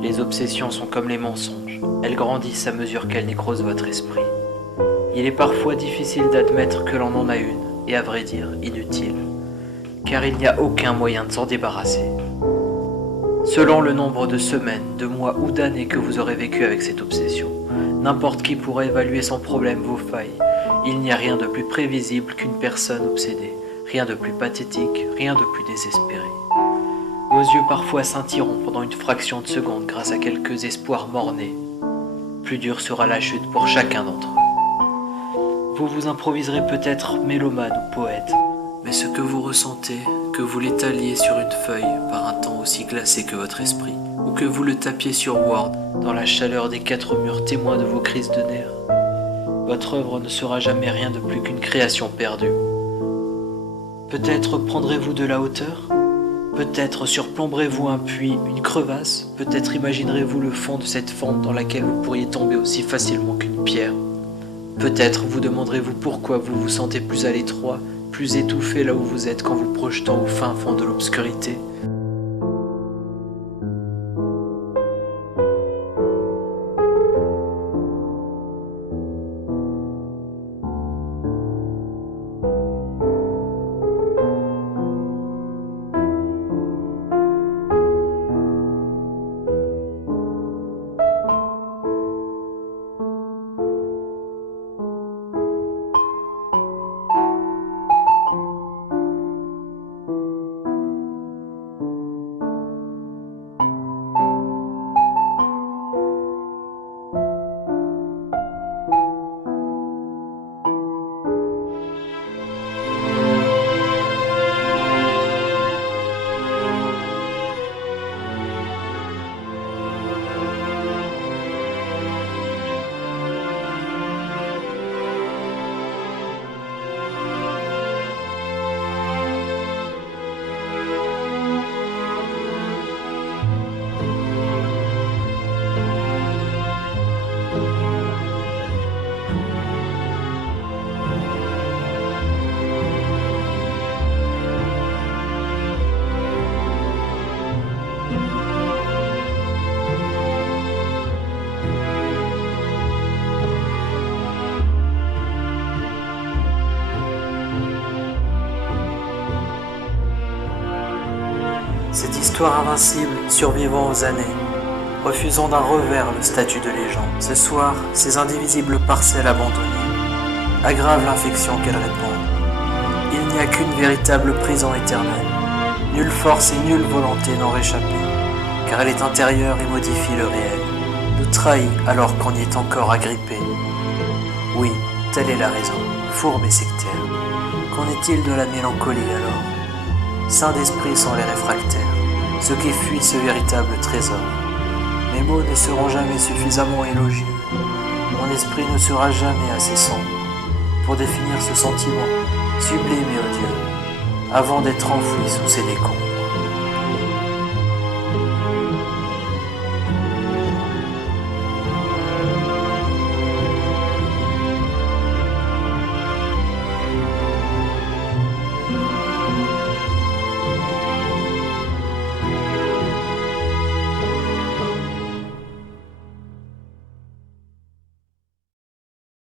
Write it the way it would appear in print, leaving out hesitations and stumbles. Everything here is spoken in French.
Les obsessions sont comme les mensonges, elles grandissent à mesure qu'elles nécrosent votre esprit. Il est parfois difficile d'admettre que l'on en a une, et à vrai dire, inutile, car il n'y a aucun moyen de s'en débarrasser. Selon le nombre de semaines, de mois ou d'années que vous aurez vécu avec cette obsession, n'importe qui pourra évaluer sans problème vos failles. Il n'y a rien de plus prévisible qu'une personne obsédée, rien de plus pathétique, rien de plus désespéré. Vos yeux parfois scintilleront pendant une fraction de seconde grâce à quelques espoirs mort-nés. Plus dure sera la chute pour chacun d'entre eux. Vous vous improviserez peut-être mélomane ou poète, mais ce que vous ressentez, que vous l'étaliez sur une feuille par un temps aussi glacé que votre esprit, ou que vous le tapiez sur Word dans la chaleur des 4 murs témoins de vos crises de nerfs, votre œuvre ne sera jamais rien de plus qu'une création perdue. Peut-être prendrez-vous de la hauteur ? Peut-être surplomberez-vous un puits, une crevasse ? Peut-être imaginerez-vous le fond de cette fente dans laquelle vous pourriez tomber aussi facilement qu'une pierre ? Peut-être vous demanderez-vous pourquoi vous vous sentez plus à l'étroit, plus étouffé là où vous êtes qu'en vous projetant au fin fond de l'obscurité. Cette histoire invincible survivant aux années, refusant d'un revers le statut de légende. Ce soir, ces indivisibles parcelles abandonnées aggravent l'infection qu'elles répandent. Il n'y a qu'une véritable prison éternelle. Nulle force et nulle volonté n'en réchapper, car elle est intérieure et modifie le réel, nous trahit alors qu'on y est encore agrippé. Oui, telle est la raison, fourbe et sectaire. Qu'en est-il de la mélancolie alors ? Saint d'esprit sont les réfractaires, ceux qui fuient ce véritable trésor. Mes mots ne seront jamais suffisamment élogieux, mon esprit ne sera jamais assez sombre pour définir ce sentiment sublime et odieux, avant d'être enfoui sous ses décombres.